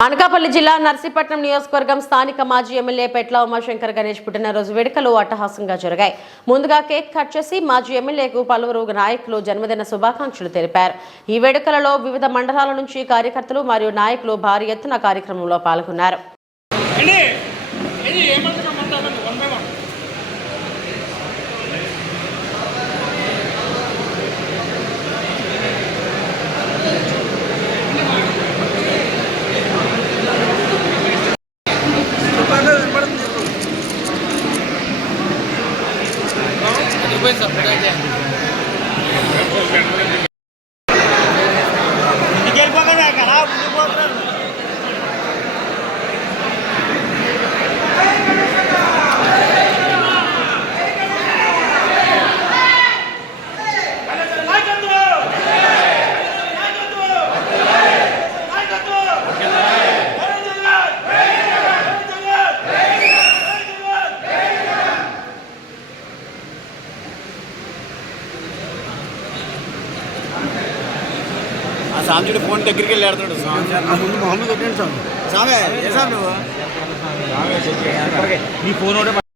అనకాపల్లి జిల్లా నర్సీపట్నం నియోజకవర్గం స్థానిక మాజీ ఎమ్మెల్యే పెట్ల ఉమాశంకర్ గణేష్ పుట్టినరోజు వేడుకలు అట్టహాసంగా జరిగాయి. ముందుగా కేక్ కట్ చేసి మాజీ ఎమ్మెల్యేకు పలువురు నాయకులు జన్మదిన శుభాకాంక్షలు తెలిపారు. ఈ వేడుకలలో వివిధ మండలాల నుంచి కార్యకర్తలు మరియు నాయకులు భారీ ఎత్తున కార్యక్రమంలో పాల్గొన్నారు. సాంజుడి ఫోన్ దగ్గరికి వెళ్ళి ఆడుతున్నాడు. ముందు మొహమ్మద్ సామే నువ్వు నీ ఫోన్